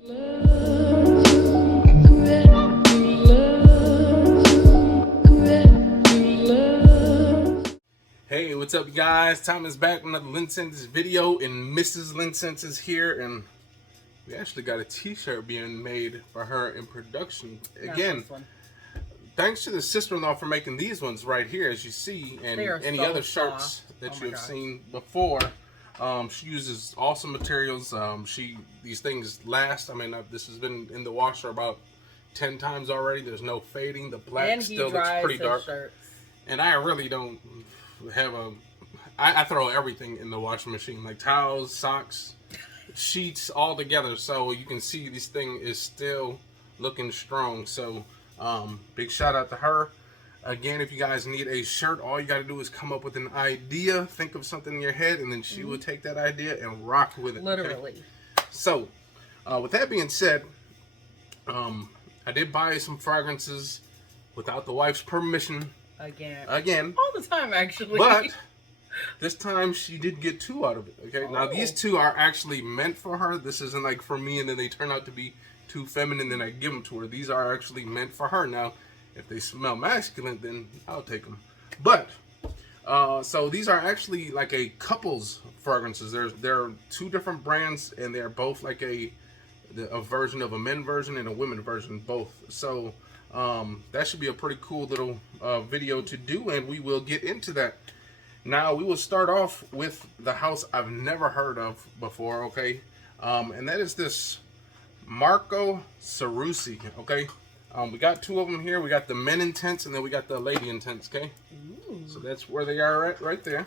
Hey, what's up, you guys? Tom is back with another LinScents video, and Mrs. LinScents is here, and we actually got a t-shirt being made for her in production. Again, thanks to the sister-in-law for making these ones right here, as you see, and any other shirts that you have seen before. She uses awesome materials. These things last. I mean, this has been in the washer about 10 times already. There's no fading. The black still looks pretty dark. And I really don't have I throw everything in the washing machine, like towels, socks, sheets, all together. So you can see this thing is still looking strong. So big shout out to her. Again, if you guys need a shirt, all you got to do is come up with an idea, think of something in your head, and then she will take that idea and rock with it. Literally. Okay? So with that being said, I did buy some fragrances without the wife's permission. Again. All the time, actually. But this time she did get 2 out of it. Okay. Oh. Now these 2 are actually meant for her. This isn't like for me and then they turn out to be too feminine and I give them to her. These are actually meant for her. Now, if they smell masculine, then I'll take them. But so these are actually like a couple's fragrances. There are 2 different brands, and they're both like a version of a men version and a women version, both. So that should be a pretty cool little video to do, and we will get into that. Now we will start off with the house I've never heard of before, okay? And that is this MarcoSerussi, okay? We got 2 of them here. We got the men intense, and then we got the lady intense, okay? Ooh. So that's where they are at right there.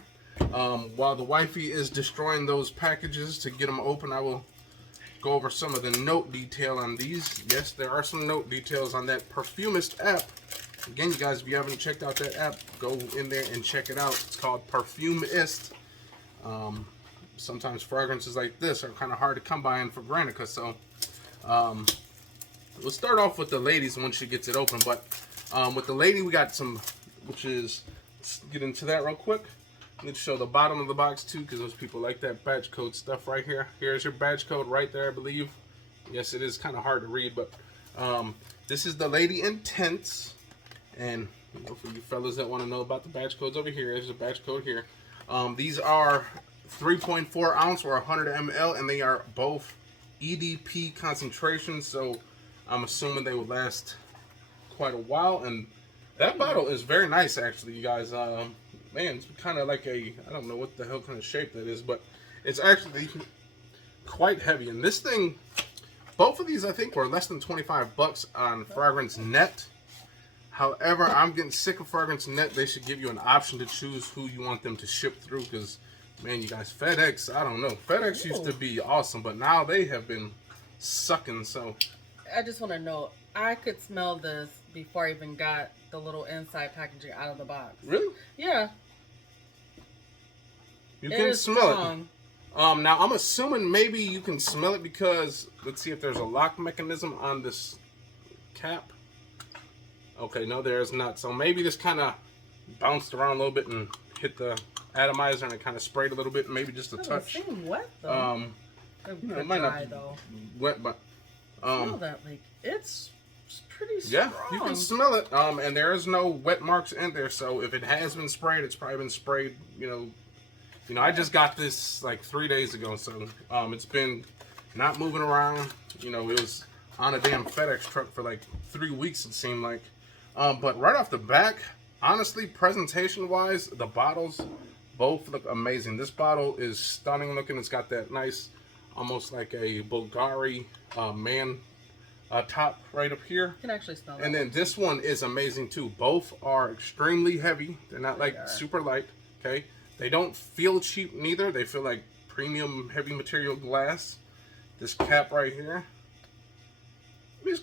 While the wifey is destroying those packages to get them open, I will go over some of the note detail on these. Yes, there are some note details on that Perfumist app. Again, you guys, if you haven't checked out that app, go in there and check it out. It's called Perfumist. Sometimes fragrances like this are kind of hard to come by in for granted. So we'll start off with the ladies when she gets it open. But with the lady, we got some, let's get into that real quick. Let's show the bottom of the box too, because those people like that batch code stuff right here. Here's your batch code right there, I believe. Yes, it is kind of hard to read, but this is the Lady Intense. And for you fellas that want to know about the batch codes over here, there's a batch code here. These are 3.4 ounce or 100 ml, and they are both EDP concentrations, so I'm assuming they will last quite a while. And that bottle is very nice, actually, you guys. Man, it's kind of like I don't know what the hell kind of shape that is, but it's actually quite heavy. And this thing, both of these I think were less than 25 bucks on Fragrance Net. However, I'm getting sick of Fragrance Net. They should give you an option to choose who you want them to ship through, because, man, you guys, FedEx, I don't know. FedEx used to be awesome, but now they have been sucking, so. I just want to know, I could smell this before I even got the little inside packaging out of the box. Really? Yeah. You can smell it. Now, I'm assuming maybe you can smell it because, let's see if there's a lock mechanism on this cap. Okay, no, there's not. So maybe this kind of bounced around a little bit and hit the atomizer, and it kind of sprayed a little bit, maybe just a touch. It seemed wet, though. It might not be wet, but smell that, like, it's pretty strong. Yeah, you can smell it. And there is no wet marks in there, so if it has been sprayed, it's probably been sprayed, you know, I just got this like 3 days ago, so it's been not moving around. You know, it was on a damn FedEx truck for like 3 weeks, it seemed like. But right off the back, honestly, presentation-wise, the bottles both look amazing. This bottle is stunning looking. It's got that nice, almost like a Bulgari man top right up here. You can actually smell that. And then this one is amazing too. Both are extremely heavy. They're not like super light, okay? They don't feel cheap neither. They feel like premium heavy material glass. This cap right here, it's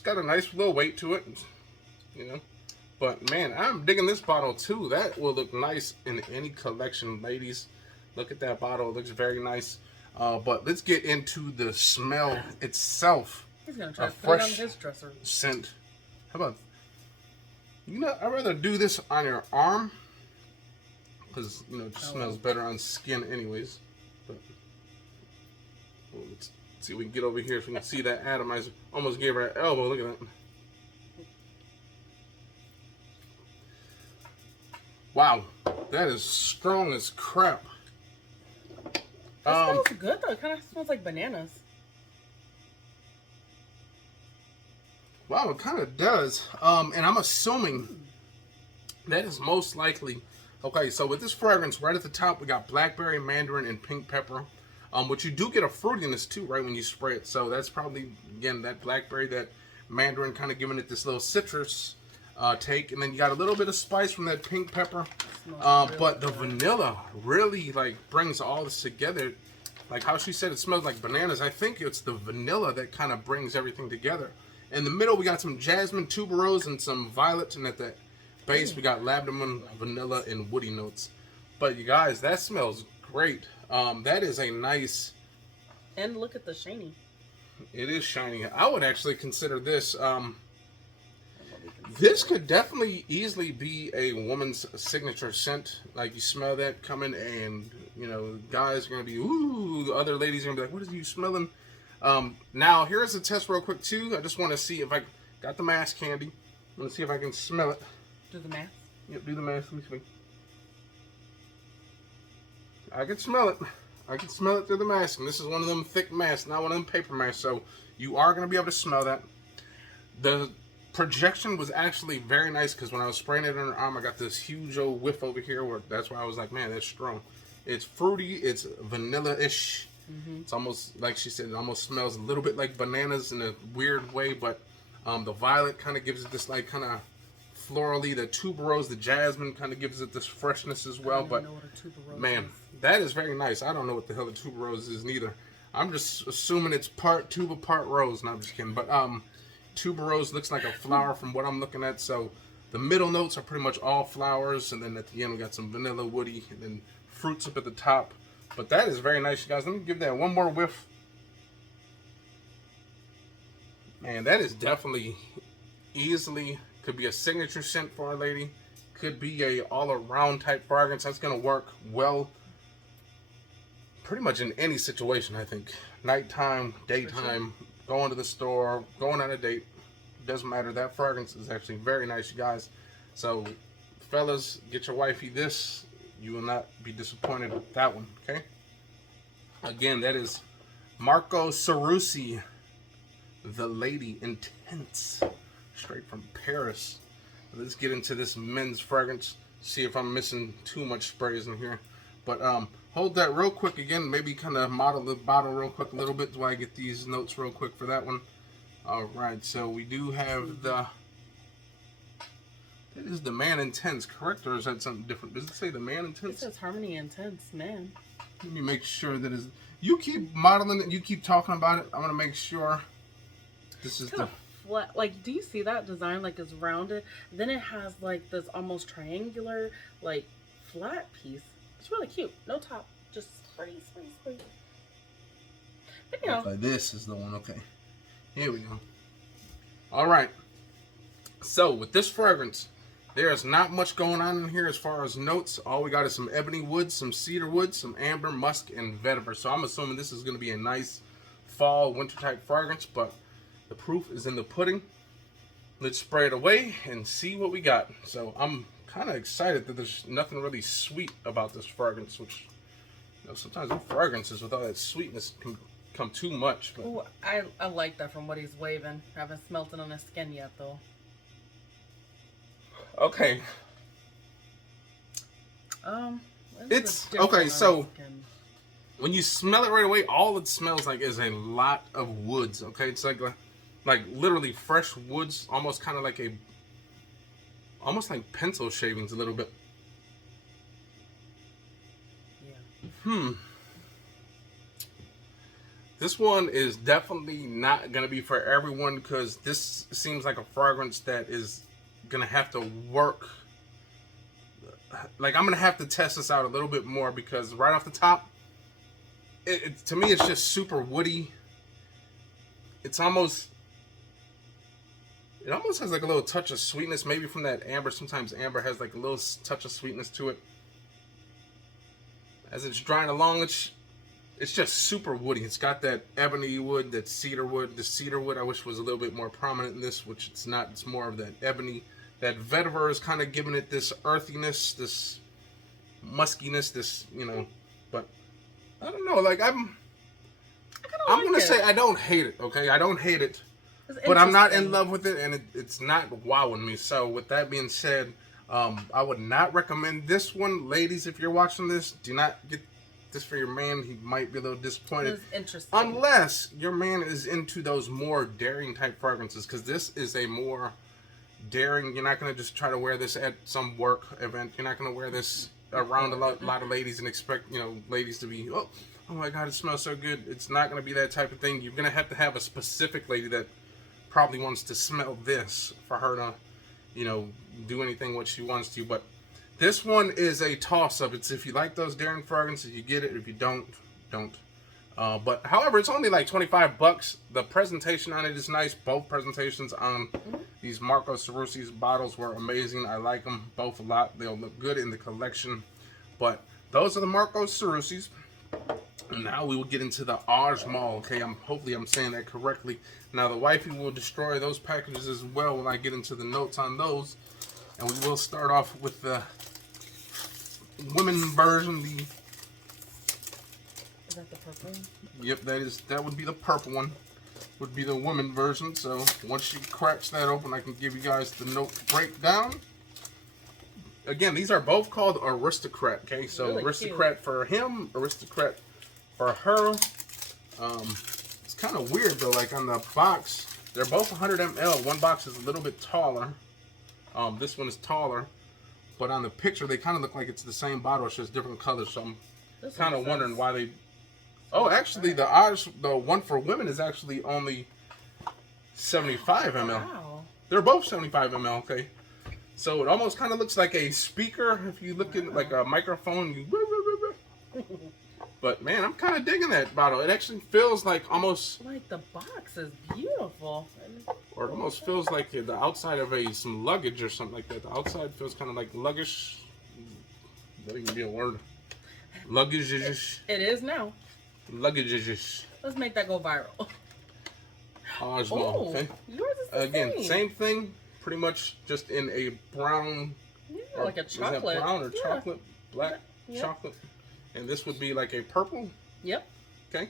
got a nice little weight to it, you know. But man, I'm digging this bottle too. That will look nice in any collection, ladies. Look at that bottle, it looks very nice. But let's get into the smell itself. He's gonna try to put it on his dresser. Scent. How about, you know, I'd rather do this on your arm, because, you know, it just smells better on skin anyways. But Well, let's see if we can get over here so we can see that atomizer. Almost gave her an elbow. Look at that. Wow, that is strong as crap. It smells good though. It kind of smells like bananas. Wow, it kind of does. And I'm assuming that is most likely. Okay, so with this fragrance, right at the top, we got blackberry, mandarin, and pink pepper. But you do get a fruitiness too, right, when you spray it. So that's probably, again, that blackberry, that mandarin kind of giving it this little citrus take. And then you got a little bit of spice from that pink pepper. But the vanilla really, like, brings all this together. Like how she said it smells like bananas. I think it's the vanilla that kind of brings everything together. In the middle, we got some jasmine, tuberose, and some violet. And at the base, we got lavender, vanilla, and woody notes. But you guys, that smells great. That is a nice... And look at the shiny. It is shiny. I would actually consider this... this could definitely easily be a woman's signature scent. Like, you smell that coming and, you know, guys are going to be, ooh, the other ladies are going to be like, what are you smelling? Now, here's a test real quick, too. I just want to see if I got the mask candy. I'm going to see if I can smell it. Do the mask? Yep, do the mask. Let me see. I can smell it. I can smell it through the mask. And this is one of them thick masks, not one of them paper masks. So you are going to be able to smell that. The projection was actually very nice because when I was spraying it on her arm, I got this huge old whiff over here. Where that's why I was like, man, that's strong. It's fruity. It's vanilla-ish. It's almost, like she said, it almost smells a little bit like bananas in a weird way. But the violet kind of gives it this, like, kind of florally. The tuberose, the jasmine kind of gives it this freshness as well. But man, that is very nice. I don't know what the hell the tuberose is neither. I'm just assuming it's part tuba, part rose. No, I'm just kidding. But tuberose looks like a flower from what I'm looking at. So the middle notes are pretty much all flowers, and then at the end we got some vanilla, woody, and then fruits up at the top. But that is very nice, you guys. Let me give that one more whiff. Man, that is definitely easily could be a signature scent for our lady. Could be a all-around type fragrance. That's going to work well pretty much in any situation, I think. Nighttime, daytime, going to the store, going on a date. Doesn't matter. That fragrance is actually very nice, you guys. So, fellas, get your wifey this. You will not be disappointed with that one, okay? Again, that is MarcoSerussi, the Lady Intense, straight from Paris. Let's get into this men's fragrance. See if I'm missing too much sprays in here. But hold that real quick again. Maybe kind of model the bottle real quick a little bit while I get these notes real quick for that one. All right, so we do have the... That is the Man Intense, correct? Or is that something different? Does it say the Man Intense? It says Harmony Intense, man. Let me make sure that is... You keep modeling it. You keep talking about it. I'm going to make sure this is the... Flat, like, do you see that design? Like, it's rounded. Then it has, like, this almost triangular, like, flat piece. It's really cute. No top. Just spray. But, you know. Okay, this is the one. Okay. Here we go. All right. So, with this fragrance... There's not much going on in here as far as notes. All we got is some ebony wood, some cedar wood, some amber, musk, and vetiver. So I'm assuming this is going to be a nice fall, winter type fragrance, but the proof is in the pudding. Let's spray it away and see what we got. So I'm kind of excited that there's nothing really sweet about this fragrance, which, you know, sometimes with fragrances with all that sweetness can come too much. But... Ooh, I like that from what he's waving. Haven't smelt it on his skin yet, though. Okay. It's okay. So when you smell it right away, all it smells like is a lot of woods. Okay, it's like literally fresh woods, almost kind of like almost like pencil shavings a little bit. Yeah. This one is definitely not gonna be for everyone because this seems like a fragrance that is gonna have to work. Like, I'm gonna have to test this out a little bit more because right off the top, to me it's just super woody. It almost has like a little touch of sweetness, maybe from that amber. Sometimes amber has like a little touch of sweetness to it. As it's drying along, it's just super woody. It's got that ebony wood, that cedar wood. The cedar wood I wish was a little bit more prominent in this, which it's not. It's more of that ebony. That vetiver is kind of giving it this earthiness, this muskiness, this, you know. But I don't know. Like I'm gonna say I don't hate it. Okay, I don't hate it, but I'm not in love with it, and it's not wowing me. So with that being said, I would not recommend this one, ladies. If you're watching this, do not get this for your man. He might be a little disappointed. It's interesting. Unless your man is into those more daring type fragrances, because this is a more daring. You're not going to just try to wear this at some work event. You're not going to wear this around a lot of ladies and expect, you know, ladies to be, oh my God, it smells so good. It's not going to be that type of thing. You're going to have a specific lady that probably wants to smell this for her to, you know, do anything what she wants to. But this one is a toss-up. It's if you like those daring fragrances, you get it. If you don't. But however, it's only like $25. The presentation on it is nice. Both presentations on these MarcoSerussi's bottles were amazing. I like them both a lot. They'll look good in the collection. But those are the MarcoSerussis. And now we will get into the Ajmal. Okay, hopefully I'm saying that correctly. Now the wifey will destroy those packages as well when I get into the notes on those. And we will start off with the women version. Is that the purple? Yep, that would be the purple one. Would be the woman version. So once she cracks that open, I can give you guys the note breakdown. Again, these are both called Aristocrat. Okay, so really Aristocrat cute. For him, Aristocrat for her. It's kind of weird though. Like on the box, they're both 100 ml. One box is a little bit taller. This one is taller, but on the picture they kind of look like it's the same bottle. It's just different colors. So I'm kind of wondering why they. Oh, actually, the one for women is actually only 75 ml. Wow. They're both 75 ml. Okay, so it almost kind of looks like a speaker if you look at like a microphone. But man, I'm kind of digging that bottle. It actually feels like almost like the box is beautiful. Or it almost feels like the outside of some luggage or something like that. The outside feels kind of like luggage. That even be a word. Luggage is. It is now. Luggage is. Let's make that go viral. Ajmal, okay. Yours is the Again, same thing. Pretty much just in a brown. Yeah, like a chocolate. Is that brown or chocolate? Black chocolate. And this would be like a purple. Yep. Okay.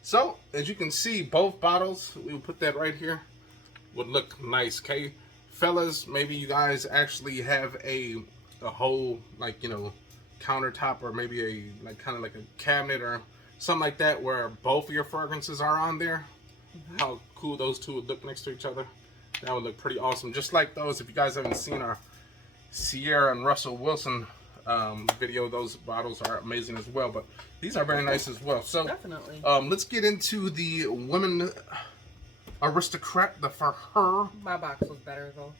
So, as you can see, both bottles, we will put that right here, would look nice, okay? Fellas, maybe you guys actually have a whole, like, you know, countertop or maybe a, like, kind of like a cabinet or something like that where both of your fragrances are on there. How cool those two would look next to each other. That would look pretty awesome. Just like those, if you guys haven't seen our Sierra and Russell Wilson video, those bottles are amazing as well, but these are very nice as well. So definitely let's get into the women Aristocrat, the for her. My box was better though.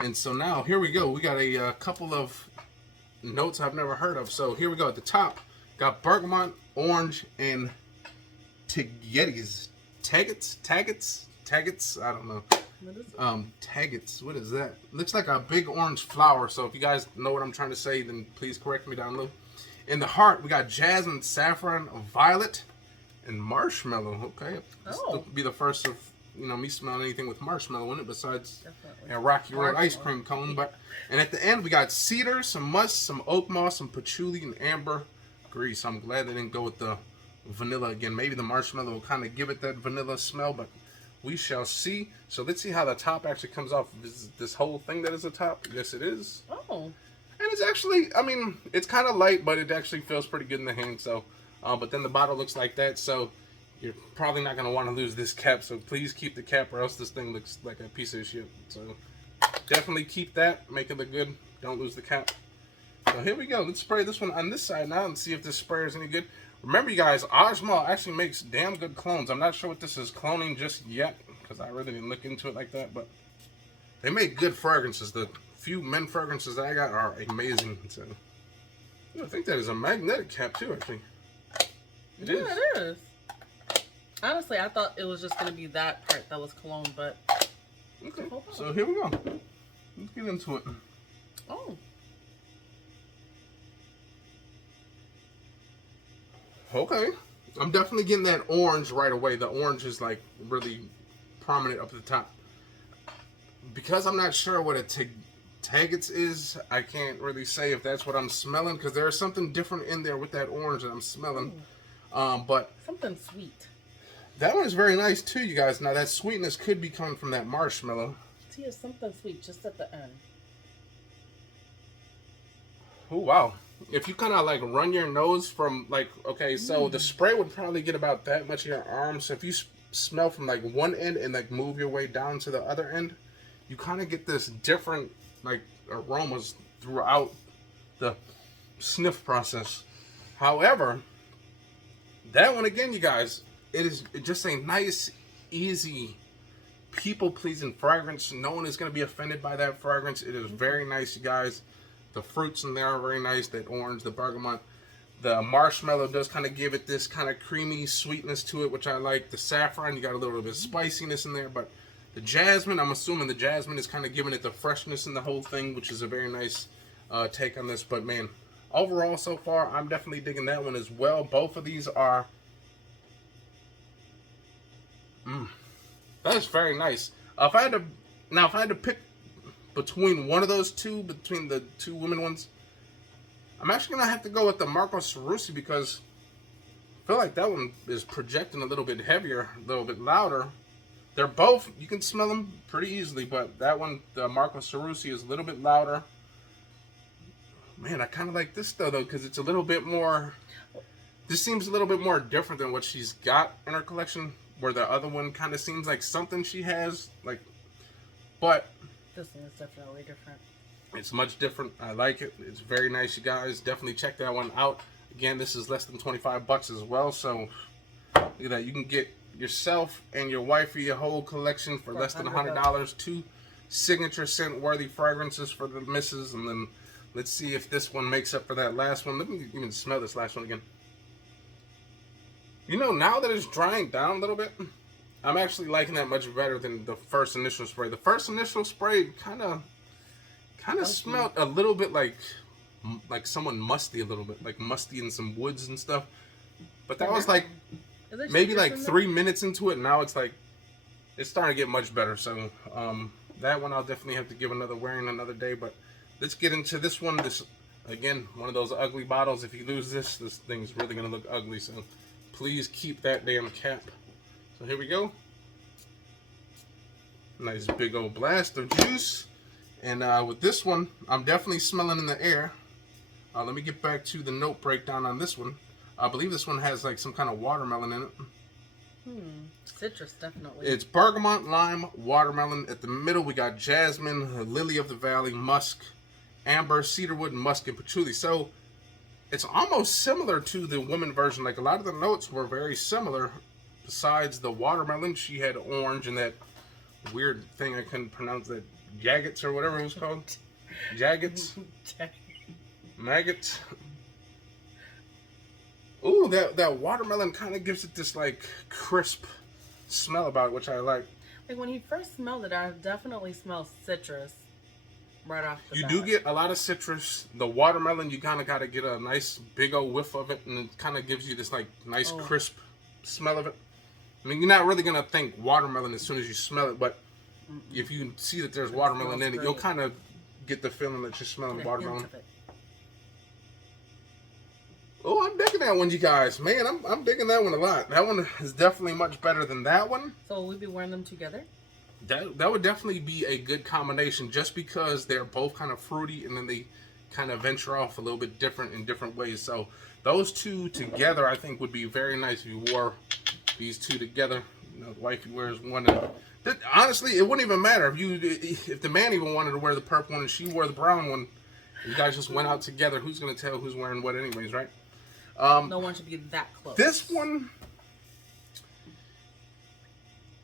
And so now here we go. We got a couple of notes I've never heard of. So here we go. At the top, got bergamot, orange, and tagetes. Tagetes. I don't know. What is it? Tagetes. What is that? Looks like a big orange flower. So if you guys know what I'm trying to say, then please correct me down below. In the heart, we got jasmine, saffron, violet, and marshmallow. Okay, this will be the first of me smelling anything with marshmallow in it, besides a Rocky Road ice cream cone. But and at the end, we got cedar, some musk, some oak moss, some patchouli, and amber grease. I'm glad they didn't go with the vanilla again. Maybe the marshmallow will kind of give it that vanilla smell, but we shall see. So let's see how the top actually comes off. This whole thing that is the top. Yes, it is. Oh. And it's actually, I mean, it's kind of light, but it actually feels pretty good in the hand. So, but then the bottle looks like that. So you're probably not going to want to lose this cap. So please keep the cap or else this thing looks like a piece of shit. So definitely keep that. Make it look good. Don't lose the cap. So here we go. Let's spray this one on this side now and see if this sprayer is any good. Remember, you guys, Ajmal actually makes damn good clones. I'm not sure what this is cloning just yet because I really didn't look into it like that, but they make good fragrances. The few men fragrances that I got are amazing. So I think that is a magnetic cap too, actually. It is. It is. Honestly, I thought it was just going to be that part that was cologne, but okay. So here we go. Let's get into it. Oh. Okay. I'm definitely getting that orange right away. The orange is like really prominent up at the top. Because I'm not sure what a Taggets is, I can't really say if that's what I'm smelling, because there's something different in there with that orange that I'm smelling. But something sweet. That one is very nice too, you guys. Now that sweetness could be coming from that marshmallow. See, it's something sweet just at the end. Oh wow. If you kind of like run your nose from like, okay, so the spray would probably get about that much in your arm. So if you smell from like one end and like move your way down to the other end, you kind of get this different like aromas throughout the sniff process. However, that one again, you guys, it is just a nice, easy, people-pleasing fragrance. No one is going to be offended by that fragrance. It is very nice, you guys. The fruits in there are very nice. That orange, the bergamot, the marshmallow does kind of give it this kind of creamy sweetness to it, which I like. The saffron, you got a little bit of spiciness in there, but the jasmine, I'm assuming the jasmine is kind of giving it the freshness in the whole thing, which is a very nice take on this. But man, overall so far, I'm definitely digging that one as well. Both of these are, that's very nice. If I had to pick between one of those two, between the two women ones, I'm actually gonna have to go with the MarcoSerussi, because I feel like that one is projecting a little bit heavier, a little bit louder. They're both, you can smell them pretty easily, but that one, the MarcoSerussi, is a little bit louder. Man, I kind of like this though, because it's a little bit more, this seems a little bit more different than what she's got in her collection, where the other one kind of seems like something she has, like, but this one is definitely different. It's much different. I like it. It's very nice, you guys. Definitely check that one out. Again, this is less than 25 bucks as well, so look at that. You can get yourself and your wifey a whole collection for less than $100. 2 signature scent worthy fragrances for the missus, and then let's see if this one makes up for that last one. Let me even smell this last one again. You know, now that it's drying down a little bit, I'm actually liking that much better than the first initial spray. The first initial spray kind of smelled a little bit like someone musty, a little bit like musty in some woods and stuff. But that was like maybe like 3 minutes into it. Now it's like it's starting to get much better. So that one I'll definitely have to give another wearing another day. But let's get into this one. This again, one of those ugly bottles. If you lose this thing's really gonna look ugly. So please keep that damn cap. So here we go. Nice big old blast of juice. And with this one, I'm definitely smelling in the air. Let me get back to the note breakdown on this one. I believe this one has like some kind of watermelon in it. Citrus, definitely. It's bergamot, lime, watermelon. At the middle, we got jasmine, lily of the valley, musk, amber, cedarwood, musk, and patchouli. So it's almost similar to the woman version. Like a lot of the notes were very similar. Besides the watermelon, she had orange and that weird thing I couldn't pronounce, that Jaggets or whatever it was called. Jaggets. Maggots. Ooh, that watermelon kind of gives it this like crisp smell about it, which I like. Like when you first smelled it, I definitely smelled citrus right off the bat. You do get a lot of citrus. The watermelon, you kind of got to get a nice big old whiff of it, and it kind of gives you this like nice crisp smell of it. I mean, you're not really going to think watermelon as soon as you smell it, but if you see that there's watermelon in it, you'll kind of get the feeling that you're smelling watermelon. Oh, I'm digging that one, you guys. Man, I'm digging that one a lot. That one is definitely much better than that one. So will we be wearing them together? That would definitely be a good combination, just because they're both kind of fruity and then they kind of venture off a little bit different in different ways. So those two together, I think, would be very nice if you wore these two together. You know, the wifey wears one. Honestly, it wouldn't even matter if the man even wanted to wear the purple one and she wore the brown one. You guys just went out together. Who's gonna tell who's wearing what, anyways, right? No one should be that close. This one,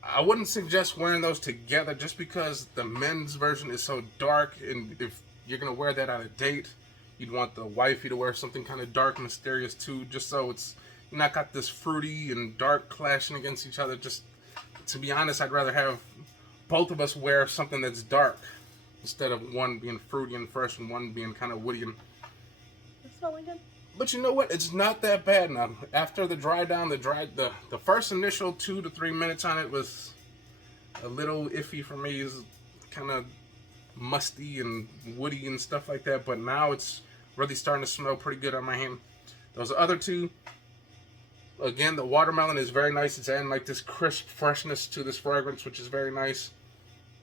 I wouldn't suggest wearing those together, just because the men's version is so dark, and if you're gonna wear that on a date, you'd want the wifey to wear something kind of dark and mysterious too, just so it's you not got this fruity and dark clashing against each other. Just to be honest, I'd rather have both of us wear something that's dark instead of one being fruity and fresh and one being kind of woody and. It's smelling good. But you know what? It's not that bad now. After the dry down, the first initial 2 to 3 minutes on it was a little iffy for me. It's kind of musty and woody and stuff like that. But now it's really starting to smell pretty good on my hand. Those other two, again, the watermelon is very nice. It's adding like this crisp freshness to this fragrance, which is very nice.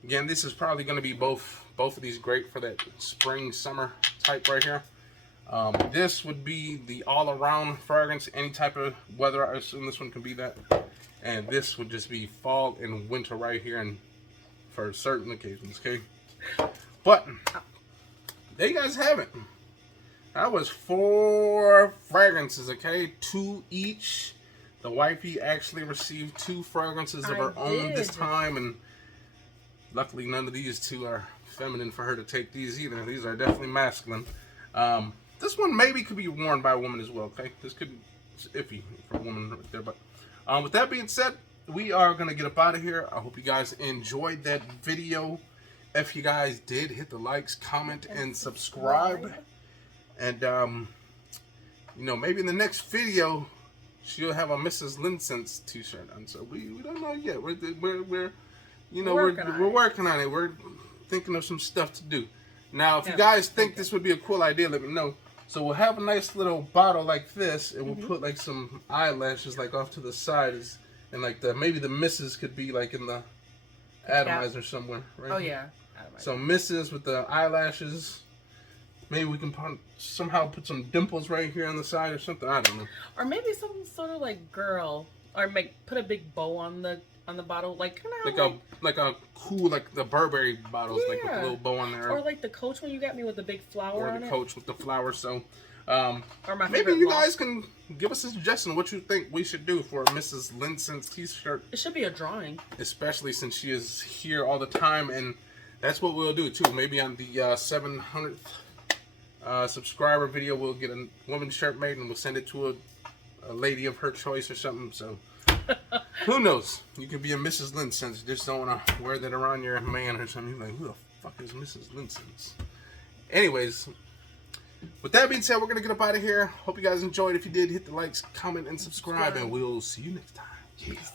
Again, this is probably going to be both of these great for that spring summer type right here. This would be the all-around fragrance, any type of weather. I assume this one can be that. And this would just be fall and winter right here, and for certain occasions, okay? But there you guys have it. That was 4 fragrances, okay? 2 each. The wifey actually received 2 fragrances of her own this time, and luckily none of these 2 are feminine for her to take these either. These are definitely masculine. This one maybe could be worn by a woman as well, okay? This could be iffy for a woman right there. But with that being said, we are going to get up out of here. I hope you guys enjoyed that video. If you guys did, hit the likes, comment, and subscribe. And, you know, maybe in the next video, she'll have a Mrs. LinScents t-shirt on. So we don't know yet. We're working on it. We're thinking of some stuff to do. Now, if you guys think this would be a cool idea, let me know. So we'll have a nice little bottle like this, and we'll put like some eyelashes like off to the sides, and like maybe the misses could be like in the atomizer somewhere, right? Oh yeah. Atomizer. So misses with the eyelashes. Maybe we can somehow put some dimples right here on the side or something. I don't know. Or maybe some sort of like girl, or put a big bow on the bottle, like kind of like a cool, like the Burberry bottles, like with a little bow on there. Or like the Coach one you got me with the big flower on it. Or the Coach with the flower. So or my maybe you guys can give us a suggestion what you think we should do for Mrs. LinScents t-shirt. It should be a drawing. Especially since she is here all the time, and that's what we'll do too. Maybe on the 700th subscriber video, we'll get a woman's shirt made and we'll send it to a lady of her choice or something. So who knows? You could be a Mrs. LinScents. You just don't want to wear that around your man or something. You're like, who the fuck is Mrs. LinScents? Anyways, with that being said, we're going to get up out of here. Hope you guys enjoyed. If you did, hit the likes, comment, and subscribe. And we'll see you next time. Peace.